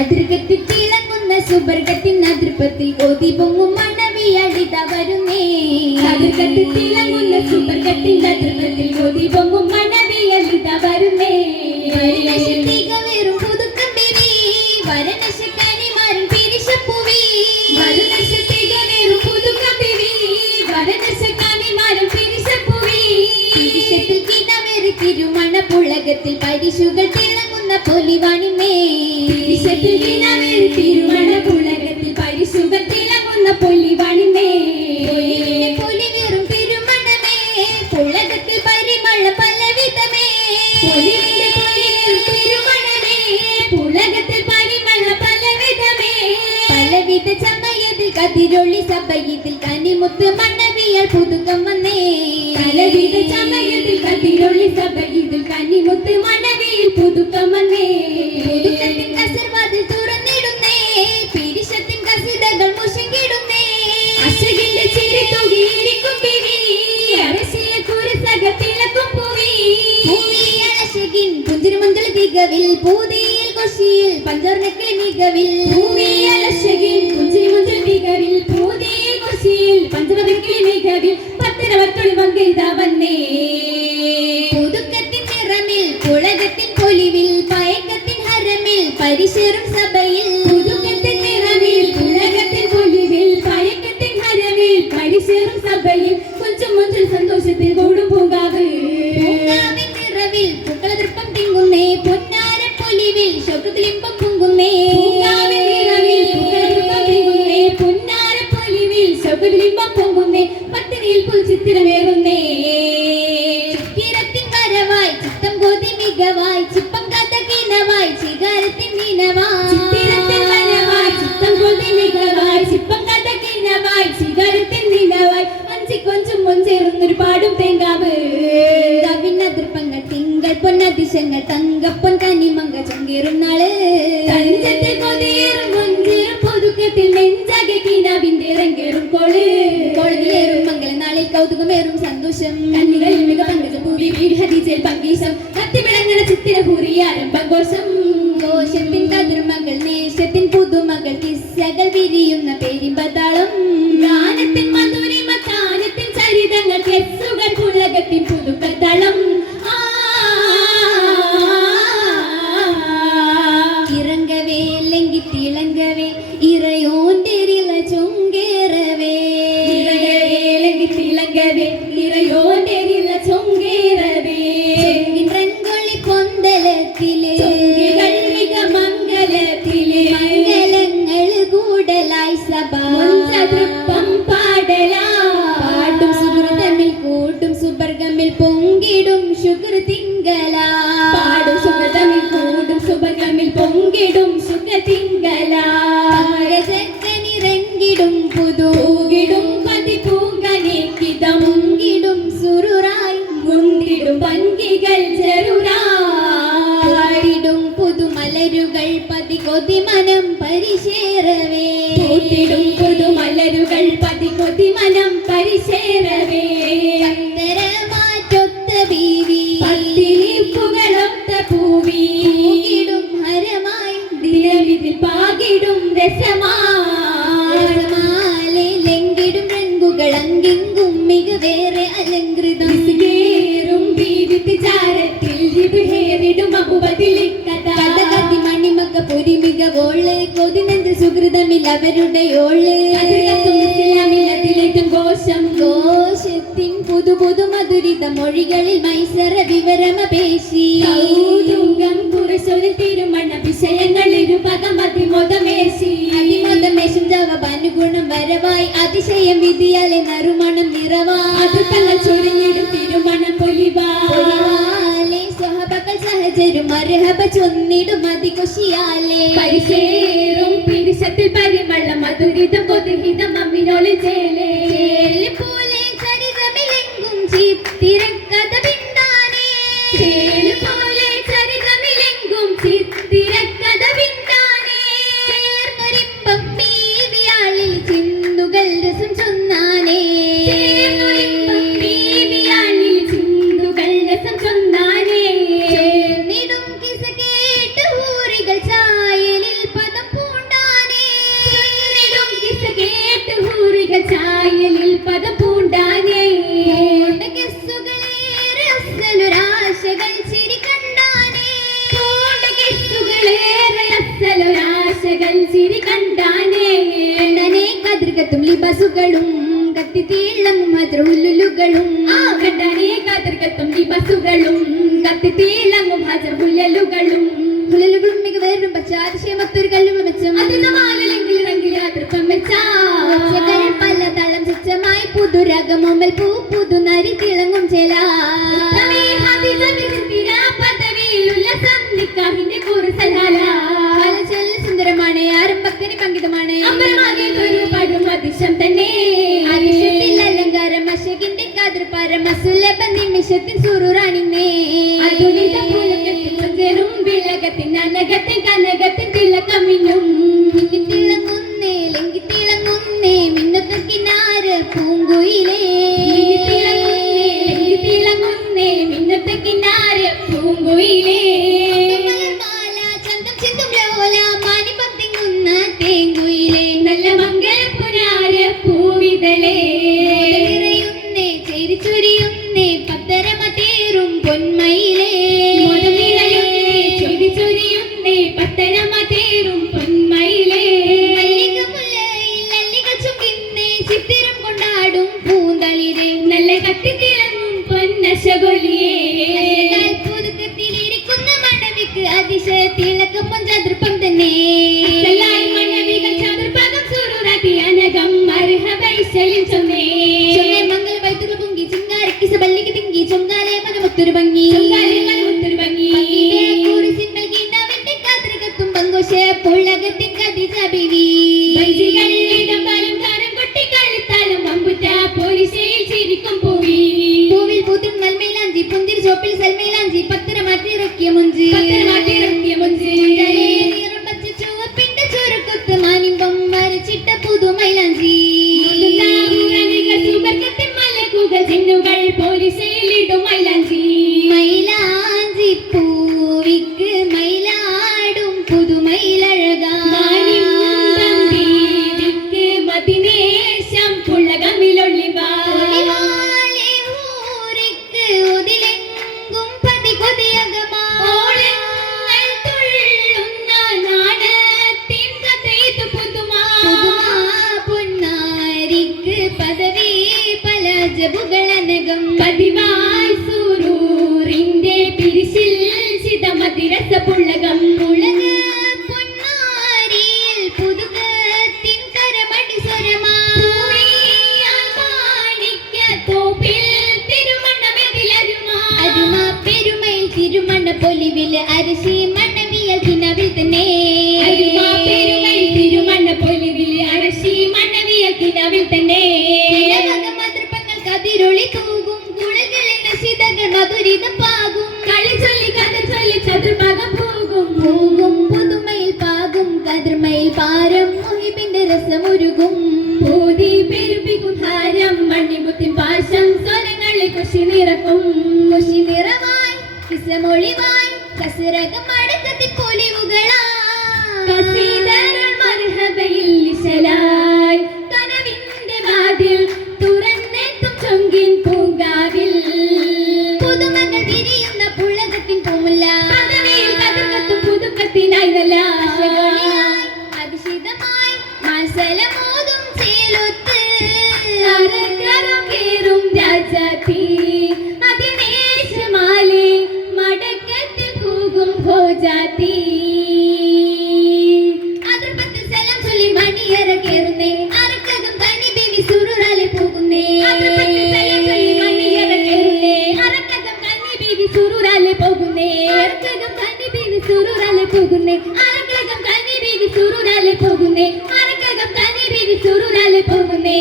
അതിർകത്തിൽ തിളങ്ങുന്ന സുബർഗത്തിൻ അതിർപ്പത്തിൽ കൊതി പൊങ്ങും മണവിയടിത വരുന്നേ. അതിർകത്തിൽ തിളങ്ങുന്ന സുബർഗത്തിൻ അതിർപ്പത്തിൽ കൊതി പൊങ്ങും മണവിയടിത വരുന്നേ. വരണശക്തികവേറും പുതുക്കമ്പിരി വരണശക്കനിമാരൻ പിരിശപ്പൂവി. വരണശക്തികവേറും പുതുക്കമ്പിരി വരണശക്കനിമാരൻ പിരിശപ്പൂവി. പിരിശത്തിൽ കിണവേറി തിരുമണപ്പുളകത്തിൽ പരിശുകൾ തിളങ്ങുന്ന പൊലിവാണിമേ. പിരിശത്തിൽ കിണവേറി തിരുമണപ്പുളകത്തിൽ പരിശുകൾ തിളങ്ങുന്ന പൊലിവാണിമേ. പൊലിവേറും തിരുമണമേ പുളകത്തിൽ പരിമള പലവിധമേ. തിരുമണമേ പുളകത്തിൽ പരിമള പലവിധമേ. പലവിധ സമയത്തിൽ കതിരൊളി സഭയത്തിൽ കനിമുത്ത് മണവിയൽ പുതുക്കം വന്നേ. പലവിധ സമയത്തിൽ കതിരൊളി സഭയത്തിൽ കനിമുത്ത് മണവിയൽ പുതുക്കം വന്നേ. പുതുക്കത്തിൻ കസർവാതിൽ തുറന്നിടുന്നേ. പിരിശത്തിൻ കസിതകൾ മുഷങ്ങിടുന്നേ. അശകിന്റെ ചിരി തൂകിയിരിക്കും പിരി അരശിയ കുരിശക തിളക്കും പൂവി. പൂവിയളശകിൻ പുഞ്ചിരിമുഞ്ചൽ തികവിൽ പൂതിയിൽ കൊശിയിൽ പഞ്ചവർണ്ണക്കിളി മികവിൽ. പൂവിയളശകിൻ പുഞ്ചിരിമുഞ്ചൽ തികവിൽ പൂതിയിൽ കൊശിയിൽ പഞ്ചവർണ്ണക്കിളി മികവിൽ. പത്തരവത്തൊളി മങ്കൈത വന്നേ. പുതുക്കത്തിൻ നിറമിൽ പുളകത്തിൻ പൊലിവിൽ പയക്കത്തിൻ ഹരമിൽ പരിശേറും സഭയിൽ. പുതുക്കത്തിൻ നിറമിൽ പുളകത്തിൻ പൊലിവിൽ പയക്കത്തിൻ ഹരമിൽ പരിശേറും സഭയിൽ. കൊഞ്ചും മുഞ്ചൽ സന്തോഷത്തിൽ കൂടും പൂങ്കാവ്. പൂങ്കാവിൻ നിറവിൽ പൂക്കളതൃപ്പം തിങ്ങുന്നേ. പൊന്നാര പൊലിവിൽ ശോകത്തിലിമ്പം പൊങ്ങുന്നേ. പൂങ്കാവിൻ നിറവിൽ പൂക്കളതൃപ്പം തിങ്ങുന്നേ. പൊന്നാര പൊലിവിൽ ശോകത്തിലിമ്പം പൊങ്ങുന്നേ. പത്തിനിയിൽ പുൽചിത്തിരമേറുന്നേ. ചിത്തിരത്തിൻ വരവായി ചിത്തം കോതി മികവായി ചിപ്പം കഥ കിനവായി ചികാരത്തിൻ നീനവായി. ചിത്തിരത്തിൻ വരവായി ചിത്തം കോതി മികവായി ചിപ്പം കഥ കിനവായി ചികാരത്തിൻ നീനവായി. കൊഞ്ചും മുഞ്ചേറുന്നൊരു പാടും തേങ്കാവ്. അതിർപ്പങ്ങൾ തിങ്കൾ പൊന്നതിശങ്ങൾ തങ്കപ്പൊൻ കനിമങ്ക ചൊങ്കേറും നാള്. തഞ്ചത്തിൽ കൊതിയേറും മുഞ്ചേറും പുതുക്കത്തിൽ നെഞ്ചാകെ കിനാവിന്റെ ഇറങ്ങേറും കോള്. കോളതിലേറും മംഗള നാളിൽ കൗതുകമേറും സന്തോഷം. കണ്ണികളിൽ മിക പങ്കജ പൂവി ഹരിജയിൽ പങ്കീശം കത്തിവിളങ്ങണ ചിത്തിര ഹൂറിയാരംഭഘോഷം. ഘോഷത്തിൻ കതിർമകൾ നേശത്തിൻ പുതുമകൾ കിസ്സകൾ വിരിയുന്ന പേരിമ്പതാളം. ഗാനത്തിൻ മധുരിമ കാനത്തിൻ ചരിതങ്ങൾ കെസ്സുകൾ പുളകത്തിൻ പുതുക്കത്തളം. ഇറങ്ങവേ അല്ലെങ്കിൽ തിളങ്ങവേ ഇറയോന്റെ ചൊങ്കേറവേ. ഇറങ്ങവേലെങ്കിൽ തിളങ്ങവേ ഇറയോന്റെ ചൊങ്കേറവേ. രംഗൊളി പൊന്തലത്തിലെ ചൊങ്കികൾ മിക മംഗലത്തിലെ മംഗലങ്ങൾ കൂടലായി സഭ തൃപ്പം പാടലാ. പാടും സുഹൃതമിൽ കൂട്ടും സുബർഗമിൽ പൊങ്കിടും ശുക്ർ തിങ്കള. പാടും സുഹൃതമിൽ കൂടും സുബർഗമിൽ പൊങ്കിടും ശുക്ര തിങ്കള. പങ്കജക്കനിറങ്ങിടും പുതൂകിടും പതി പൂങ്കനേക്കിതം മുങ്കിടും സുറുറായി മുന്തിടും പങ്കികൾ ചെറുറായിടും പുതുമലരുകൾ പതി കൊതിമനം പരിശേറവേ. പൂത്തിടും പുതുമലരുകൾ പതി കൊതിമനം പരിശേറവേ. അന്തരമാറ്റൊത്ത ബീവി പത്തിരിപ്പുകളൊത്ത പൂവി പൂകിടും ഹരമായി ദിനവിധിൽ പാകിടും രസമാലെ ലംഘിടും രംഗുകൾ അങ്കിങ്കും മികവേറെ അലങ്കൃതം. കേറും ബീവിത്തി ചാരത്തിൽ ിടും അപുപതിലിക്കഥ കഥകതി മണിമക പൊരിമികവോള്. കൊതിനെന്ത് സുഹൃതമിൽ അവരുടെ ഓള്. അതിലേറ്റും ഘോഷം. ഘോഷത്തിൻ പുതു പുതു മധുരിത മൊഴികളിൽ മൈസറ വിവരമപേശി. കൗതുകം കുറശൊരു തിരുമണ വിഷയങ്ങൾ ഇരുപദം അതിമോദമേശി. അതിമോദമേശും ജവാബാനുഗുണം വരവായി അതിശയം വിധിയാലെ നറുമണം നിറവായി. അത് തങ്ങൾ ചൊരിഞ്ഞിടും തിരുമണം പൊലിവാലെ സ്വഹബകൾ സഹജരും മർഹബ ചൊന്നിടും അതികുശിയാലെ. പരിശേറും പിരിശത്തിൽ പരിമള മധുരിതം കൊതുഹിതം അമ്മിനോളി ചേലേ. പോലെ ചരിതമിലെങ്കും ചിത്തിരക്കഥ പിണ്ടാനേ. പോലെ ചരിതമിലെങ്കും ചിത്തിരക്കഥ പിണ്ടാനേ. ചേർന്നൊരിമ്പം പീവിയാളിൽ ചിന്തുകൾ രസം ചൊന്നാനേ. ചേർന്നൊരിമ്പം പീവിയാളിൽ ചിന്തുകൾ രസം ചൊന്നാനേ. ചേർന്നിടും കിസ കേട്ട് ഹൂറികൾ ചായലിൽ പദ പദം പൂണ്ടാനേ ഗസ്സുകളേറെ അസ്സലൊരാശകൾ ചിരി കണ്ടാനേ ഗസ്സുകളേറെ അസ്സലൊരാശകൾ ചിരി കണ്ടാനേ കണ്ടനെ കതിർകത്തും ലിബസുകളും കത്തിത്തീളങ്ങും ഹജറുല്ലുലുകളും കണ്ടനെ കതിർകത്തും ലിബസുകളും കത്തിത്തീളങ്ങും ഹജറുല്ലുലുകളും ഹുലലുകളും മികവേറും പശ്ചാതിശയമൊത്തൊരു കല്ലുകൾ വെച്ചും അതിർപ്പമെച്ചാൽ പല തളം സ്വച്ഛമായി പുതുരകമൊമ്മൽ പൂ പുതുനരി തിളങ്ങും ചേല സുന്ദരമാണ് ആരംഭത്തിന് പങ്കിതമാണ് അതിശം തന്നെ അതിശത്തിൽ അലങ്കാരം അശകിന്റെ കാതൃ പരമസുലഭ നിമിഷത്തിൽ സുറുറാണിന്നേ വിളകത്തിൻ അനകത്തിൻ കനകത്തിൻ തിളക്കമിന്നും തിളങ്ങുന്നേ ലങ്കി തിളങ്ങുന്നേ മിന്നത്ത കിനാര് പൂങ്കുയിലേ തിളങ്ങുന്നേ മിന്നത്ത കിനാര് പൂങ്കുയിലേ ചന്തം ചിന്തും ലോല മാനിപ്പം തിങ്ങുന്ന തേങ്കുയിലേ നല്ല മംഗളപുരാര് പൂവിതളേ നിറയുന്നേ ചേരിച്ചൊരിയുന്നേ പത്തരമ തേറും പൊന്മയിലേ പത്തരമതേറും പൊന്മയിലേ അല്ലികൾ ചുങ്കിന്നേ ചിത്തിരം കൊണ്ടാടും പൂന്തളിരേ നല്ല കത്തിത്തിളങ്ങും പൊന്നശകൊലിയേ പുതുക്കത്തിലിരിക്കുന്ന മണവിക്ക് അതിശയത്തിളക്കം ചതുർപ്പം തന്നെ മണവികൾ ചതുർപ്പകം സുറുറാട്ടി അനകം മർഹബൈശലിൽ ചൊന്നേ മംഗള വൈത്തുകൾ പൊങ്കി ചിങ്കാരക്കി സബല്ലിക്ക് തിങ്കി ചൊങ്കാലേ മനമൊത്തൊരു ഭംഗി പുളകത്തിൻ കതിജ ബിവി ബൈജികളിടം കാലം കാരം കൊട്ടി കളിത്താലം അമ്പുറ്റ പോലീസയിൽ ചിരിക്കും പൂവി പൂവിൽ പൂത്തും നൽമേലാഞ്ചി പുന്തിരി ചോപ്പിൽ സൽമേലാഞ്ചി പത്തര മാറ്റിറക്കിയ മുഞ്ചി പച്ച ചുവപ്പിന്റെ ചുരുക്കൊത്ത് മാനിമ്പം വരച്ചിട്ട പുതുമൈലാഞ്ചി സുബർക്കത്തിൻ മലകുകൾ ചിന്നുകൾ പോലീസയിലിടും മൈലാഞ്ചി മൈലാഞ്ചി പൂവിക്ക് മൈലാടും പുതുമയിലഴകാ മതിനേശം പുളകമിലൊളിവാ ഒതിലെങ്കും പതി കൊതിയകമാ തുള്ളുന്ന നാണത്തിൻ കഥയിതു പുതുമാ പൊന്നാരിക്ക് പദവി പല ജബുകളനകം പതിവായി സുരൂറിന്റെ പിരിശിൽ ചിതമതിരസ പുളകം പുളക പൊന്നാരിയിൽ പുതുകത്തിൻ കരമടി സ്വരമാ തോപ്പിൽ തിരുമണ്ണ പെരുമയിൽ തിരുമണ്ണ പൊലിവിൽ അരശി മണ്ണവിയൽ കിണവിൽ തന്നെ തിരുമണ്ണ പൊലിവിൽ അരശി മണ്ണവിയൽ കിണവിൽ തന്നെ മതൃപ്പങ്ങൾ കതിരൊളി തൂകും കുഴകളിൽ നശിതകൾ മധുരിതം പാകും കളി ചൊല്ലി കഥ ചൊല്ലി ചതുർഭാഗം പോകും പുതുമയിൽ പാകും കതിർമയിൽ പാരം മുഹിബിന്റെ രസമുരുകും പൂതി പെരുപ്പിക്കും ഹാരം മണിമുത്തിൻ പാശം സ്വരങ്ങളിൽ കുശി നിറക്കും കുശി നിറവായി കിസമൊളിവായി കസരകം അടക്കത്തിൻ പൊലിവുകളാ കസീദരൾ മർഹബയിൽ നിശലായി കനവിന്റെ വാതിൽ തുറന്നെത്തും ചൊങ്കിൻ പൂങ്കാവിൽ പുതുമകൾ വിരിയുന്ന പുളകത്തിൻ പൂമുല്ല പദവിയിൽ കതിർക്കത്തും പുതുക്കത്തിനായി നല്ല അതിശിതമായി മത്സലമോതും ചേലൊത്ത് അരക്കരം കേറും രാജാത്തി അതിനേശമാലേ മടക്കത്തിൽ കൂകും ഭോജാത്തി അതിർപ്പത്ത് സലം ചൊല്ലി മണിയറ കേറുന്നേ അരക്കകം കനി ബേബി സുറുറാലെ പോകുന്നേ അതിർപ്പത്ത് സലം ചൊല്ലി മണിയറ കേറുന്നേ അരക്കകം കനി ബേബി സുറുറാലെ പോകുന്നേ അരക്കകം കനി ബേബി സുറുറാലെ പോകുന്നേ അരക്കകം കനി ബേബി സുറുറാലെ പോകുന്നേ അരക്കകം കനി ബേബി സുറുറാലെ പോകുന്നേ